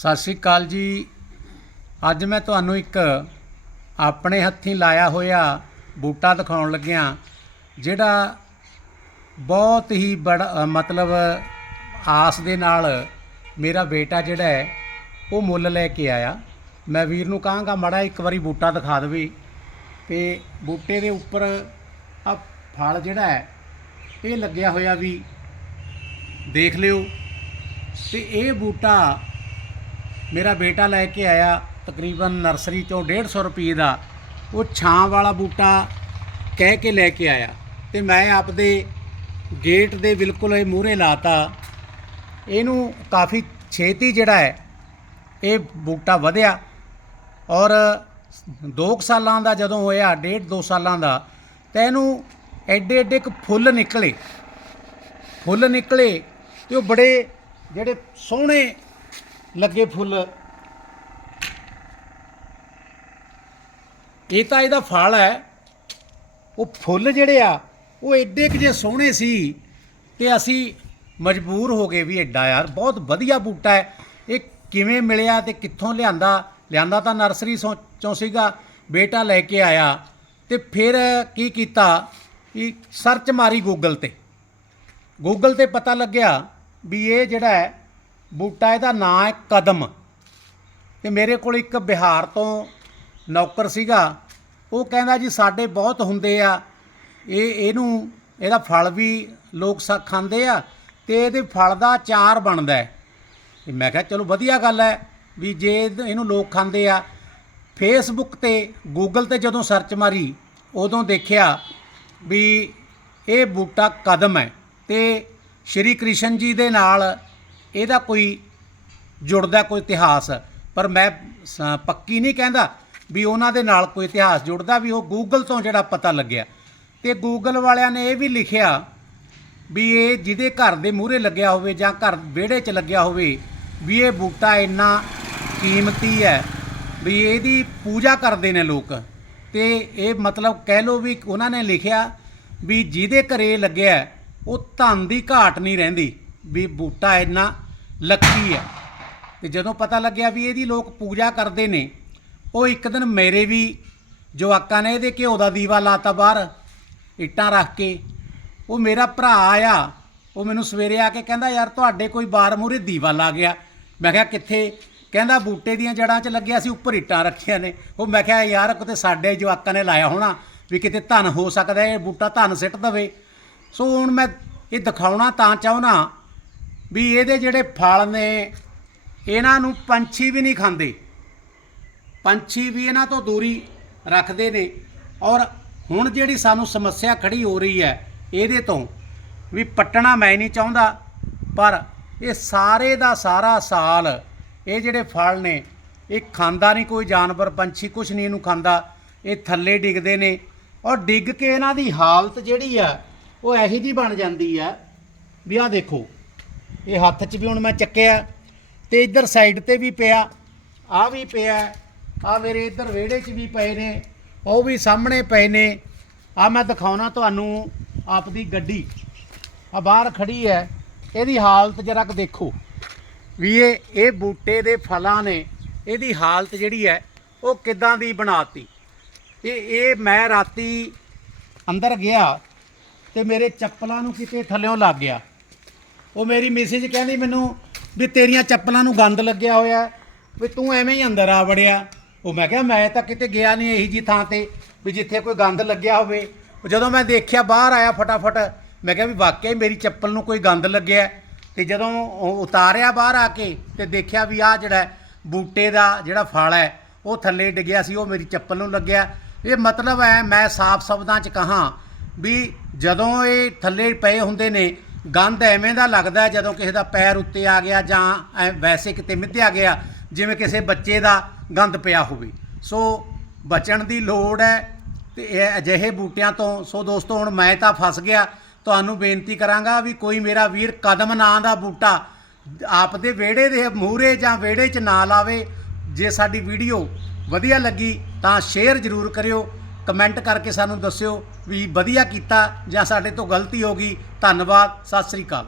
ਸਤਿ ਸ਼੍ਰੀ ਅਕਾਲ ਜੀ। ਅੱਜ ਮੈਂ ਤੁਹਾਨੂੰ ਇੱਕ ਆਪਣੇ ਹੱਥੀਂ ਲਾਇਆ ਹੋਇਆ ਬੂਟਾ ਦਿਖਾਉਣ ਲੱਗਿਆ, ਜਿਹੜਾ ਬਹੁਤ ਹੀ ਬੜਾ ਮਤਲਬ ਆਸ ਦੇ ਨਾਲ ਮੇਰਾ ਬੇਟਾ ਜਿਹੜਾ ਹੈ, ਉਹ ਮੁੱਲ ਲੈ ਕੇ ਆਇਆ। ਮੈਂ ਵੀਰ ਨੂੰ ਕਹਾਂਗਾ, ਮੜਾ ਇੱਕ ਵਾਰੀ ਬੂਟਾ ਦਿਖਾ ਦੇਵੇ ਤੇ ਬੂਟੇ ਦੇ ਉੱਪਰ ਆ ਫਲ ਜਿਹੜਾ ਹੈ, ਇਹ ਲੱਗਿਆ ਹੋਇਆ ਵੀ। ਦੇਖ ਲਿਓ। ਤੇ ਇਹ ਬੂਟਾ ਮੇਰਾ ਬੇਟਾ ਲੈ ਕੇ ਆਇਆ ਤਕਰੀਬਨ ਨਰਸਰੀ ਚੋਂ 150 ਰੁਪਏ ਦਾ। ਉਹ ਛਾਂ ਵਾਲਾ ਬੂਟਾ ਕਹਿ ਕੇ ਲੈ ਕੇ ਆਇਆ ਤੇ ਮੈਂ ਆਪਦੇ ਗੇਟ ਦੇ ਬਿਲਕੁਲ ਇਹ ਮੂਹਰੇ ਲਾਤਾ। ਇਹਨੂੰ ਕਾਫੀ ਛੇਤੀ ਜਿਹੜਾ ਹੈ, ਇਹ ਬੂਟਾ ਵਧਿਆ ਔਰ 2 ਸਾਲਾਂ ਦਾ ਜਦੋਂ ਹੋਇਆ, ਡੇਢ 2 ਸਾਲਾਂ ਦਾ, ਤਾਂ ਇਹਨੂੰ ਐਡੇ ਐਡੇ ਇੱਕ ਫੁੱਲ ਨਿਕਲੇ। ਫੁੱਲ ਨਿਕਲੇ ਤੇ ਉਹ ਬੜੇ ਜਿਹੜੇ ਸੋਹਣੇ ਲੱਗੇ ਫੁੱਲ। ਇਹ ਤਾਂ ਇਹਦਾ ਫਲ ਹੈ। ਉਹ ਫੁੱਲ ਜਿਹੜੇ ਆ, ਉਹ ਐਡੇ ਕੁ ਜੇ ਸੋਹਣੇ ਸੀ ਤੇ ਅਸੀਂ ਮਜਬੂਰ ਹੋ ਗਏ ਵੀ ਐਡਾ ਯਾਰ, ਬਹੁਤ ਵਧੀਆ ਬੂਟਾ ਹੈ। ਇਹ ਕਿਵੇਂ ਮਿਲਿਆ ਤੇ ਕਿੱਥੋਂ ਲਿਆਂਦਾ? ਲਿਆਂਦਾ ਤਾਂ ਨਰਸਰੀ ਸੋਂ- ਚੋਂ ਸੀਗਾ, ਬੇਟਾ ਲੈ ਕੇ ਆਇਆ ਤੇ ਫਿਰ ਕੀ ਕੀਤਾ? ਕਿ ਸਰਚ ਮਾਰੀ ਗੂਗਲ ਤੇ। ਗੂਗਲ ਤੇ ਪਤਾ ਲੱਗਿਆ ਵੀ ਇਹ ਜਿਹੜਾ ਹੈ ਬੂਟਾ ਇਹਦਾ ਨਾਂ ਹੈ ਕਦਮ। ਤੇ ਮੇਰੇ ਕੋਲ ਇੱਕ ਬਿਹਾਰ ਤੋਂ ਨੌਕਰ ਸੀਗਾ। ਉਹ ਕਹਿੰਦਾ ਜੀ, ਸਾਡੇ ਬਹੁਤ ਹੁੰਦੇ ਆ। ਇਹ, ਇਹਨੂੰ, ਇਹਦਾ ਫਲ ਵੀ ਲੋਕ ਸਾ, ਖਾਂਦੇ ਆ ਤੇ ਇਹਦੇ ਫਲ ਦਾ ਅਚਾਰ ਬਣਦਾ ਹੈ। ਮੈਂ ਕਿਹਾ, ਚਲੋ ਵਧੀਆ ਗੱਲ ਹੈ ਵੀ ਜੇ ਇਹਨੂੰ ਲੋਕ ਖਾਂਦੇ ਆ। ਫੇਸਬੁੱਕ ਤੇ ਗੂਗਲ ਤੇ ਜਦੋਂ ਸਰਚ ਮਾਰੀ, ਉਦੋਂ ਦੇਖਿਆ ਵੀ ਇਹ ਬੂਟਾ ਕਦਮ ਹੈ। ਤੇ ਸ਼੍ਰੀ ਕ੍ਰਿਸ਼ਨ ਜੀ ਦੇ ਨਾਲ ਇਹਦਾ ਕੋਈ ਜੁੜਦਾ ਕੋਈ ਇਤਿਹਾਸ, ਪਰ ਮੈਂ ਪੱਕੀ ਨਹੀਂ ਕਹਿੰਦਾ ਵੀ ਉਹਨਾਂ ਦੇ ਨਾਲ ਕੋਈ ਇਤਿਹਾਸ ਜੁੜਦਾ ਵੀ ਉਹ ਗੂਗਲ ਤੋਂ ਜਿਹੜਾ ਪਤਾ ਲੱਗਿਆ। ਤੇ ਗੂਗਲ ਵਾਲਿਆਂ ਨੇ ਇਹ ਵੀ ਲਿਖਿਆ ਵੀ ਇਹ ਜਿਹਦੇ ਘਰ ਦੇ ਮੂਹਰੇ ਲੱਗਿਆ ਹੋਵੇ ਜਾਂ ਘਰ ਵਿਹੜੇ 'ਚ ਲੱਗਿਆ ਹੋਵੇ ਵੀ ਇਹ ਬੂਟਾ ਇੰਨਾ ਕੀਮਤੀ ਹੈ ਵੀ ਇਹਦੀ ਪੂਜਾ ਕਰਦੇ ਨੇ ਲੋਕ। ਤੇ ਇਹ ਮਤਲਬ ਕਹਿ ਲਓ ਵੀ ਉਹਨਾਂ ਨੇ ਲਿਖਿਆ ਵੀ ਜਿਹਦੇ ਘਰੇ ਲੱਗਿਆ, ਉਹ ਧਨ ਦੀ ਘਾਟ ਨਹੀਂ ਰਹਿੰਦੀ। ਵੀ ਬੂਟਾ ਇੰਨਾ ਲੱਕੀ ਹੈ। ਤੇ ਜਦੋਂ ਪਤਾ ਲੱਗਿਆ ਵੀ ਇਹਦੀ ਲੋਕ ਪੂਜਾ ਕਰਦੇ ਨੇ, ਉਹ ਇੱਕ ਦਿਨ ਮੇਰੇ ਵੀ ਜਵਾਕਾਂ ਨੇ ਇਹਦੇ ਘਿਓ ਦਾ ਦੀਵਾ ਲਾਤਾ ਬਾਹਰ, ਇੱਟਾਂ ਰੱਖ ਕੇ। ਉਹ ਮੇਰਾ ਭਰਾ ਆਇਆ, ਉਹ ਮੈਨੂੰ ਸਵੇਰੇ ਆ ਕੇ ਕਹਿੰਦਾ, ਯਾਰ, ਤੁਹਾਡੇ ਕੋਈ ਬਾਰ ਮੂਰੇ ਦੀਵਾ ਲਾ ਗਿਆ। ਮੈਂ ਕਿਹਾ, ਕਿੱਥੇ? ਕਹਿੰਦਾ, ਬੂਟੇ ਦੀਆਂ ਜੜਾਂ 'ਚ ਲੱਗਿਆ ਸੀ, ਉੱਪਰ ਇੱਟਾਂ ਰੱਖੀਆਂ ਨੇ। ਉਹ ਮੈਂ ਕਿਹਾ, ਯਾਰ, ਕਿਤੇ ਸਾਡੇ ਜਵਾਕਾਂ ਨੇ ਲਾਇਆ ਹੋਣਾ ਵੀ ਕਿਤੇ ਧਨ ਹੋ ਸਕਦਾ, ਇਹ ਬੂਟਾ ਧਨ ਸਿੱਟ ਦਵੇ। ਸੋ ਹੁਣ ਮੈਂ ਇਹ ਦਿਖਾਉਣਾ ਤਾਂ ਚਾਹੁੰਦਾ ਵੀ ਇਹਦੇ ਜਿਹੜੇ ਫਲ ਨੇ, ਇਹਨਾਂ ਨੂੰ ਪੰਛੀ ਵੀ ਨਹੀਂ ਖਾਂਦੇ। ਪੰਛੀ ਵੀ ਇਹਨਾਂ ਤੋਂ ਦੂਰੀ ਰੱਖਦੇ ਨੇ। ਔਰ ਹੁਣ ਜਿਹੜੀ ਸਾਨੂੰ ਸਮੱਸਿਆ ਖੜੀ ਹੋ ਰਹੀ ਹੈ ਇਹਦੇ ਤੋਂ ਵੀ ਪੱਟਣਾ ਮੈਂ ਨਹੀਂ ਚਾਹੁੰਦਾ, ਪਰ ਇਹ ਸਾਰੇ ਦਾ ਸਾਰਾ ਸਾਲ ਇਹ ਜਿਹੜੇ ਫਲ ਨੇ, ਇਹ ਖਾਂਦਾ ਨਹੀਂ ਕੋਈ ਜਾਨਵਰ, ਪੰਛੀ ਕੁਝ ਨਹੀਂ ਇਹਨੂੰ ਖਾਂਦਾ। ਇਹ ਥੱਲੇ ਡਿੱਗਦੇ ਨੇ। ਔਰ ਡਿੱਗ ਕੇ ਇਹਨਾਂ ਦੀ ਹਾਲਤ ਜਿਹੜੀ ਆ, ਉਹ ਇਹੋ ਜੀ ਬਣ ਜਾਂਦੀ ਆ ਵੀ ਆਹ ਦੇਖੋ ਇਹ ਹੱਥ 'ਚ ਵੀ ਹੁਣ ਮੈਂ ਚੱਕਿਆ ਤੇ ਇੱਧਰ ਸਾਈਡ ਤੇ ਵੀ ਪਿਆ ਆ ਵੀ ਪਿਆ ਆ ਮੇਰੇ ਇੱਧਰ ਵਿਹੜੇ 'ਚ ਵੀ ਪਏ ਨੇ, ਉਹ ਵੀ ਸਾਹਮਣੇ ਪਏ ਨੇ। ਆ ਮੈਂ ਦਿਖਾਉਣਾ ਤੁਹਾਨੂੰ ਆਪਦੀ ਗੱਡੀ। ਆ ਬਾਹਰ ਖੜੀ ਹੈ, ਇਹਦੀ ਹਾਲਤ ਜਰਾ ਕੁ ਦੇਖੋ। ਵੀ ਇਹ ਇਹ ਬੂਟੇ ਦੇ ਫਲਾਂ ਨੇ, ਇਹਦੀ ਹਾਲਤ ਜਿਹੜੀ ਹੈ, ਉਹ ਕਿਦਾਂ ਦੀ ਬਣਾਤੀ? ਇਹ ਇਹ ਮੈਂ ਰਾਤੀ ਅੰਦਰ ਗਿਆ ਤੇ ਮੇਰੇ ਚੱਪਲਾਂ ਨੂੰ ਕਿਤੇ ਥੱਲਿਓਂ ਲੱਗ ਗਿਆ। ਉਹ ਮੇਰੀ ਮੈਸੇਜ ਕਹਿੰਦੀ ਮੈਨੂੰ ਵੀ ਤੇਰੀਆਂ ਚੱਪਲਾਂ ਨੂੰ ਗੰਦ ਲੱਗਿਆ ਹੋਇਆ ਵੀ ਤੂੰ ਐਵੇਂ ਹੀ ਅੰਦਰ ਆ ਵੜਿਆ। ਉਹ ਮੈਂ ਕਿਹਾ, ਮੈਂ ਤਾਂ ਕਿਤੇ ਗਿਆ ਨਹੀਂ ਇਹੀ ਜੀ ਥਾਂ ਤੇ, ਵੀ ਜਿੱਥੇ ਕੋਈ ਗੰਦ ਲੱਗਿਆ ਹੋਵੇ। ਜਦੋਂ ਮੈਂ ਦੇਖਿਆ, ਬਾਹਰ ਆਇਆ ਫਟਾਫਟ, ਮੈਂ ਕਿਹਾ ਵੀ ਵਾਕਿਆ ਹੀ ਮੇਰੀ ਚੱਪਲ ਨੂੰ ਕੋਈ ਗੰਦ ਲੱਗਿਆ ਹੈ। ਤੇ ਜਦੋਂ ਉਹ ਉਤਾਰਿਆ ਬਾਹਰ ਆ ਕੇ ਤੇ ਦੇਖਿਆ ਵੀ ਆਹ ਜਿਹੜਾ ਬੂਟੇ ਦਾ ਜਿਹੜਾ ਫਲ ਹੈ, ਉਹ ਥੱਲੇ ਡਿੱਗਿਆ ਸੀ, ਉਹ ਮੇਰੀ ਚੱਪਲ ਨੂੰ ਲੱਗਿਆ। ਇਹ ਮਤਲਬ ਹੈ, ਮੈਂ ਸਾਫ਼ ਸ਼ਬਦਾਂ 'ਚ ਕਹਾਂ ਵੀ ਜਦੋਂ ਇਹ ਥੱਲੇ ਪਏ ਹੁੰਦੇ ਨੇ ਗੰਦ ਐਵੇਂ ਦਾ ਲੱਗਦਾ ਜਦੋਂ ਕਿਸੇ ਦਾ ਪੈਰ ਉੱਤੇ ਆ ਗਿਆ ਜਾਂ ਵੈਸੇ ਕਿਤੇ ਮਿੱਧਿਆ ਗਿਆ, ਜਿਵੇਂ ਕਿਸੇ ਬੱਚੇ ਦਾ ਗੰਦ ਪਿਆ ਹੋਵੇ। ਸੋ ਬਚਣ ਦੀ ਲੋੜ ਹੈ ਤੇ ਇਹ ਅਜਿਹੇ ਬੂਟਿਆਂ ਤੋਂ। ਸੋ ਦੋਸਤੋ, ਹੁਣ ਮੈਂ ਤਾਂ ਫਸ ਗਿਆ। ਤੁਹਾਨੂੰ ਬੇਨਤੀ ਕਰਾਂਗਾ ਵੀ ਕੋਈ ਮੇਰਾ ਵੀਰ ਕਦਮ ਨਾਂ ਦਾ ਬੂਟਾ ਆਪਦੇ ਵਿਹੜੇ ਦੇ ਮੂਹਰੇ ਜਾਂ ਵਿਹੜੇ 'ਚ ਨਾ ਲਾਵੇ। ਜੇ ਸਾਡੀ ਵੀਡੀਓ ਵਧੀਆ ਲੱਗੀ ਤਾਂ ਸ਼ੇਅਰ ਜ਼ਰੂਰ ਕਰਿਓ। ਕਮੈਂਟ ਕਰਕੇ ਸਾਨੂੰ ਦੱਸਿਓ ਵੀ ਵਧੀਆ ਕੀਤਾ ਜਾਂ ਸਾਡੇ ਤੋਂ ਗਲਤੀ ਹੋ ਗਈ। ਧੰਨਵਾਦ, ਸਤਿ ਸ੍ਰੀ ਅਕਾਲ।